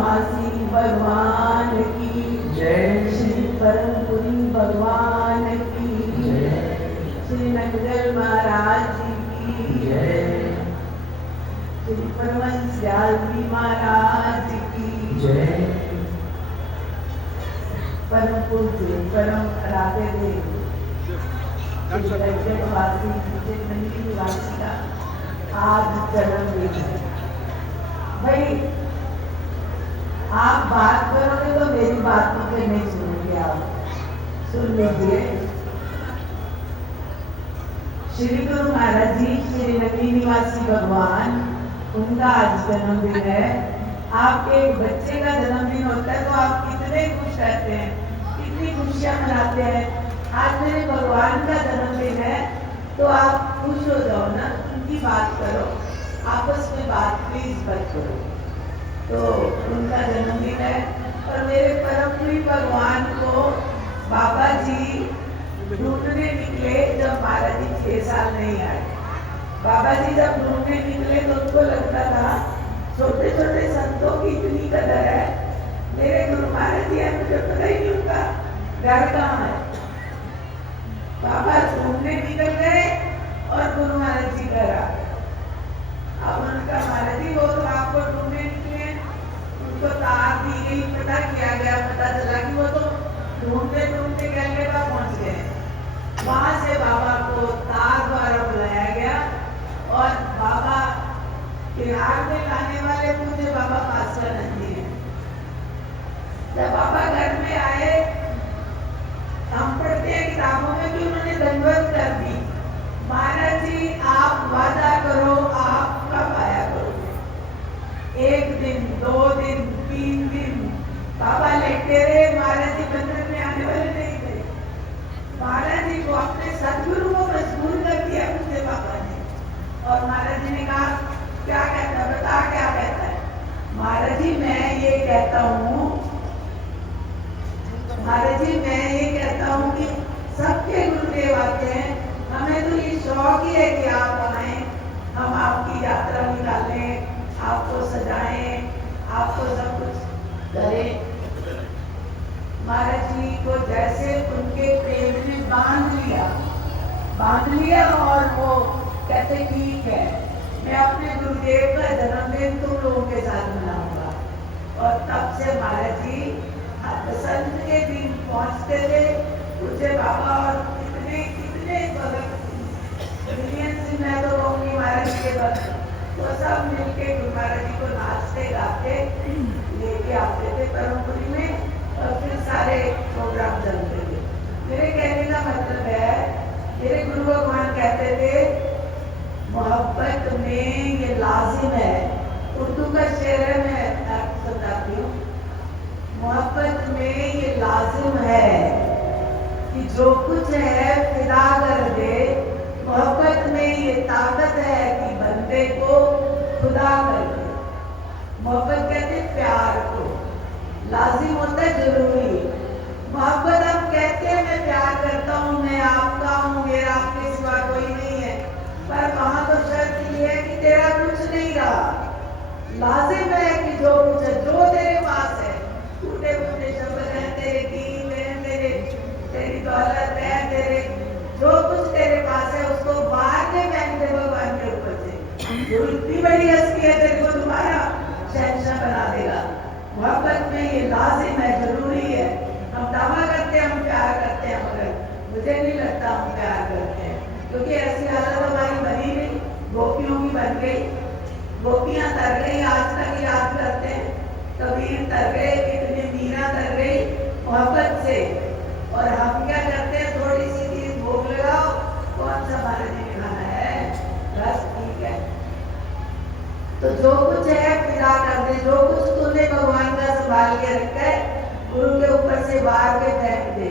निवासी भगवान की जय। श्री परमपुरी भगवान की जय। श्री नंगल महाराज जी की जय। श्री परमहंस दयाल जी महाराज की जय। परम पूज्य परम राधे देव वासी नंदी निवासी का आज जन्मदिन है। भाई आप बात करोगे तो मेरी बात मुझे नहीं सुनेंगे, आप सुन लीजिए। श्री गुरु महाराज जी श्री नंदी निवासी भगवान, उनका आज जन्मदिन है। आपके बच्चे का जन्मदिन होता है तो आप कितने खुश रहते हैं, कितनी खुशियां मनाते हैं। आज मेरे भगवान का जन्मदिन है तो आप खुश हो जाओ ना, उनकी बात करो, आपस में बात प्लीज मत करो। तो उनका जन्मदिन है और मेरे परम प्रिय भगवान को बाबा जी ढूंढने निकले जब महाराज जी 6 साल नहीं आए। बाबा जी जब ढूंढने निकले तो उनको लगता था छोटे छोटे संतों की इतनी कदर है, मेरे गुरु महाराज जी है, मुझे पता ही नहीं उनका घर कहाँ है। बाबा ढूंढने निकल गए और गुरु महाराज जी घर आ गए। अब उनका महाराज जी वो तो आपको ढूंढने निकले, उनको तार दी गई, पता किया गया, पता चला कि वो तो ढूंढते ढूंढते गले का पहुंच गए। वहां से बाबा को तार द्वारा बुलाया गया और बाबा बिहार में लाने वाले मुझे बाबा भास्कर नंदी है। जब बाबा घर में आए, हम पढ़ते हैं किताबों में कि उन्होंने दंडवत कर दी, महाराज जी आप वादा करो आप कब आया करोगे। 1 दिन 2 दिन 3 दिन बाबा लेटे रहे, महाराज जी मंदिर में आने वाले नहीं थे। महाराज जी को अपने सदगुरु को मजबूर कर दिया मुझे बाबा ने, और महाराज जी ने कहा क्या कहता है, बता क्या कहता है। महाराज जी मैं ये कहता हूँ, महाराज जी मैं ये कहता हूँ कि सबके गुरुदेव आते हैं, हमें तो ये शौक ही है कि आप आए, हम आपकी यात्रा निकालें, आपको सजाएं, आपको सब कुछ करें। महाराज जी को जैसे उनके प्रेम ने बांध लिया और वो कहते ठीक है, मैं अपने गुरुदेव का जन्मदिन तुम लोगों के साथ मनाऊंगा। और तब से महाराज जी बसंत के दिन पहुंचते थे मुझे बाबा, और कितने कितने मिलियन मैं तो कहूँगी महाराज जी के बस, तो सब मिलके गुरु महाराज जी को नाचते गाते लेके आते थे परमपुरी में, और फिर सारे प्रोग्राम चलते थे। मेरे कहने का मतलब है, मेरे गुरु भगवान कहते थे मोहब्बत में ये लाजिम है, उर्दू का शेर है, मैं आपको बताती हूँ। मोहब्बत में ये लाजिम है कि जो कुछ है फिदा कर दे, मोहब्बत में ये ताकत है कि बंदे को खुदा कर दे। मोहब्बत कहते प्यार को, लाजिम होता है जरूरी। मोहब्बत हम कहते हैं मैं प्यार करता हूँ, मैं आपका हूँ, मेरा आपके सिवा कोई नहीं है, पर वहां तो शर्त ये है कि तेरा कुछ नहीं रहा। लाजिम है कि जो कुछ है, जो तेरे पास है, टूटे फूटे शब्द हैं, तेरे गीत हैं, तेरी दौलत है, तेरे जो कुछ तेरे पास है उसको बाहर में फेंक दे भगवान के ऊपर से। जो इतनी बड़ी हस्ती है तेरे को दोबारा शहंशाह बना देगा। मोहब्बत में ये लाजिम है, जरूरी है। हम दावा करते हैं हम प्यार करते हैं, मगर मुझे नहीं लगता हम प्यार करते हैं, क्योंकि ऐसी हालत हमारी बनी नहीं, गोपियों की बन गई, गोपियां तर गई, आज तक याद करते हैं, कबीर तर गए, कितनी मीरा तर गई मोहब्बत से। और हम क्या करते हैं, थोड़ी सी चीज भोग लगाओ, कौन सा हमारे लिए खाना है, बस ठीक है। तो जो कुछ है फिदा कर दे, जो कुछ तूने भगवान का संभाल के रखा है गुरु के ऊपर से बाहर के फेंक दे।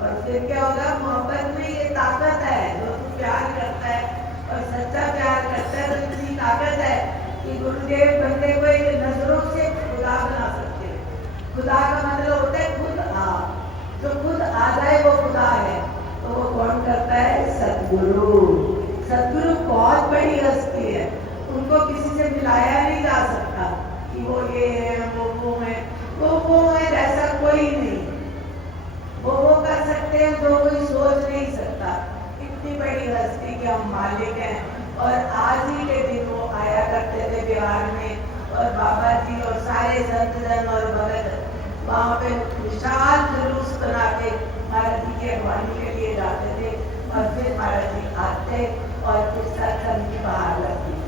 और फिर क्या होगा, मोहब्बत में ये ताकत है, जो तू प्यार करता है और सच्चा प्यार करता है, तो इतनी ताकत है कि गुरुदेव बंदे को एक नजरों से खुदा बना सकते हैं। खुदा का मतलब होता है खुद आप, जो खुद आ जाए वो खुदा है। तो वो कौन करता है, सतगुरु। सतगुरु बहुत बड़ी हस्ती है, उनको किसी से मिलाया नहीं जा सकता कि वो ये है वो है, की हम मालिक हैं। और आज ही के दिन वो आया करते थे बिहार में, और बाबा जी और सारे संत जन और भगत वहाँ पे विशाल जुलूस बना के महाराज जी की अगवानी के लिए जाते थे, और फिर महाराज जी आते और फिर सत्संग की बाहर लगती।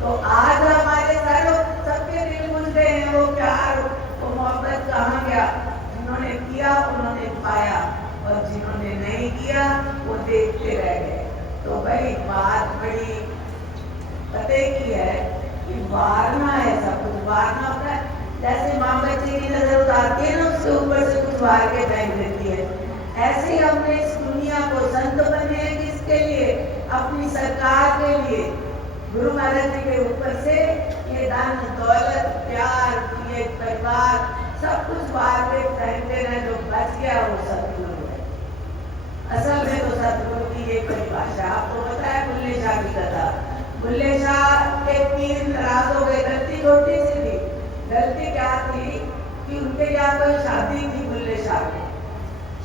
तो आज हमारे सारे सबके दिल बुझ गए हैं, वो प्यार वो मोहब्बत कहाँ गया? जिन्होंने किया उन्होंने पाया, और जिन्होंने नहीं किया वो देखते रह गए। तो भाई बात बड़ी पते की है कि वारना है, सब कुछ वारना होता है। जैसे माँ बच्चे की नजर उतारती है ना, उसके ऊपर से कुछ वार के फेंक देती है। ऐसे ही हमने इस दुनिया को संत बने हैं किसके लिए? अपनी सरकार के लिए। गुरु महाराज जी के ऊपर से ये धन दौलत प्यार ये परिवार सब कुछ वार के फेंक देना, जो बच गया वो सतगुरु है। असल में तो सतगुरु की ये परिभाषा आपको पता है। बुल्ले शाह की कथा, बुल्ले शाह के 3 नाराज हो गए। गलती छोटी सी थी। गलती क्या थी कि उनके यहाँ कोई शादी थी बुल्ले शाह की।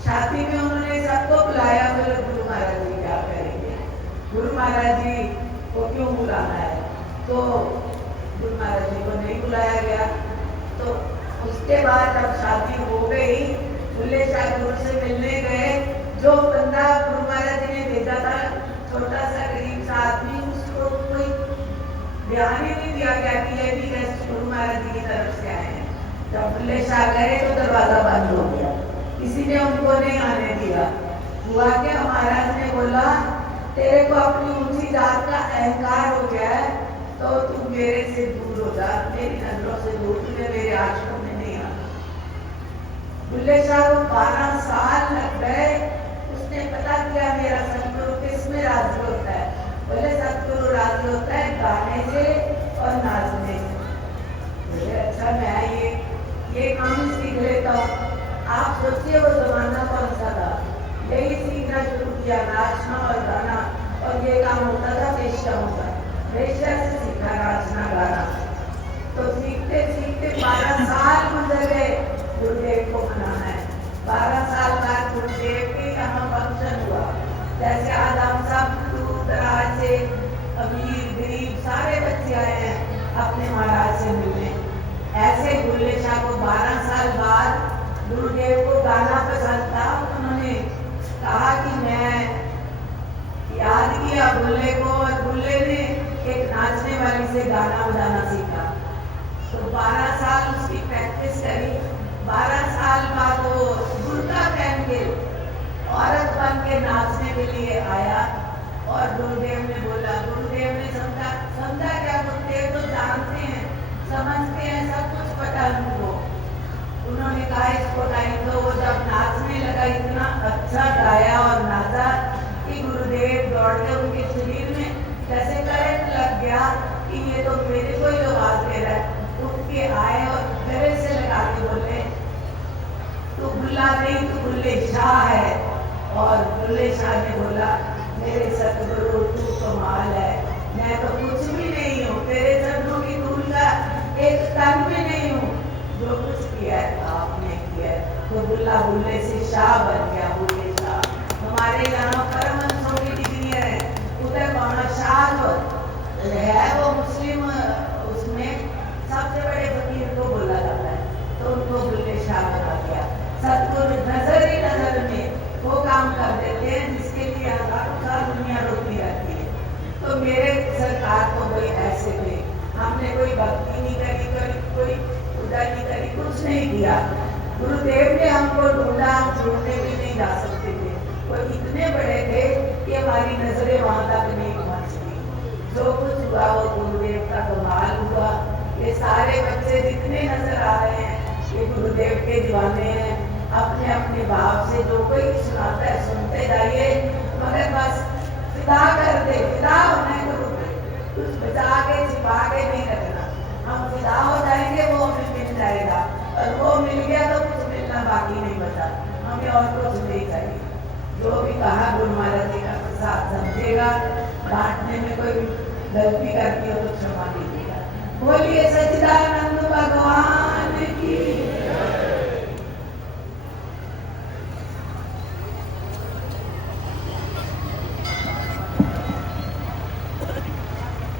शादी में उन्होंने सबको बुलाया, बोले गुरु महाराज जी क्या करेंगे? गुरु महाराज जी को क्यों बुलाना है? तो गुरु महाराज जी को नहीं बुलाया गया। तो उसके बाद जब शादी हो गई, बुल्ले शाह गुरु से मिलने गए। जो बंदा गुरु महाराज जी ने भेजा था, छोटा सा गरीब सा आदमी, उसको कोई ध्यान ही नहीं दिया गया कि ये भी गेस्ट गुरु महाराज जी की तरफ से आए हैं। जब बुल्ले शाह गए तो दरवाजा बंद हो गया, किसी ने उनको नहीं आने दिया। हुआ क्या? महाराज ने बोला तेरे को अपनी ऊंची जात का अहंकार हो गया है, तो तू मेरे से दूर हो जा, मेरी नजरों से दूर, तुझे मेरे आश्रम में नहीं आना। बुल्ले शाह को 12 साल लग गए। उसने पता किया मेरा सतगुरु किस में राजी होता है। बोले सतगुरु राजी होता है गाने से और नाचने से। बोले अच्छा मैं ये काम सीख लेता हूँ। आप सोचिए वो जमाना कौन सा था, यही सीखना शुरू किया, नाचना और गाना। और ये काम होता था वेश्याओं का, वेश्या से सीखा नाचना गाना। तो सीखते सीखते 12 साल गुजर गए। गुरुदेव को मनाना है। 12 साल बाद गुरुदेव के यहाँ फंक्शन हुआ। जैसे आज हम सब दूर दराज से अमीर गरीब सारे बच्चे आए हैं अपने महाराज से मिलने, ऐसे बुल्ले शाह को 12 साल बाद गुरुदेव को गाना पसंद था। उन्होंने कहा कि मैं याद किया बुल्ले को, और बुल्ले ने एक नाचने वाली से गाना बजाना सीखा। तो 12 साल उसकी प्रैक्टिस करी। 12 साल बाद वो बुर्का पहन के औरत बन के नाचने के लिए आया। और गुरुदेव ने बोला, गुरुदेव ने समझा क्या? गुरुदेव तो जानते हैं, समझते हैं, सब कुछ पता उनको। उन्होंने कहा इसको टाइम दो। वो जब नाचने लगा, इतना अच्छा गाया और नाचा कि गुरुदेव दौड़ के उनके शरीर में जैसे करंट लग गया कि ये तो मेरे को ही आवाज दे रहा है। उठ के आए और गले से लगा के बोले तू बुल्ला नहीं, तू बुल्ले शाह है। और बुल्ले शाह ने बोला मेरे सतगुरु तू कमाल है, मैं तो कुछ भी नहीं हूँ, तेरे चरणों की धूल का एक कण भी नहीं हूँ। जो कुछ किया है आपने किया है। तो बुल्ला बुल्ले से शाह बन गया। बुल्ले शाह हमारे यहाँ परमहंसों की डिग्री है। उधर वहाँ शाह जो है वो मुस्लिम, उसमें सबसे बड़े फकीर को बोला जाता है, तो उनको बुल्ले शाह बना दिया। सतगुरु नजर ही नजर में वो काम कर देते हैं जिसके लिए हजारों साल दुनिया रोकती रहती है। तो मेरे सरकार तो कोई ऐसे थे, हमने कोई भक्ति नहीं करी, कोई पूजा नहीं करी, कुछ नहीं किया। गुरुदेव ने हमको ढूंढा, हम ढूंढने भी नहीं जा सकते थे। वो इतने बड़े थे कि हमारी नजरें वहां तक नहीं पहुंचती। जो कुछ हुआ वो गुरुदेव का कमाल हुआ। ये सारे बच्चे जितने नजर आ रहे हैं ये गुरुदेव के दीवाने हैं। अपने अपने भाव से जो कोई सुनाता है सुनते जाइए, मगर बस फिदा कर दे। फिदा होना है गुरु पे, कुछ बचा के छिपा के नहीं रखना। हम फिदा हो जाएंगे वो हमें मिल जाएगा, और वो मिल गया तो कुछ मिलना बाकी नहीं बचा। हमें और कुछ नहीं चाहिए। जो भी कहा गुरु महाराज जी का प्रसाद समझेगा। बांटने में कोई गलती करती हो तो क्षमा कीजिएगा। बोलिए सच्चिदानंद भगवान की।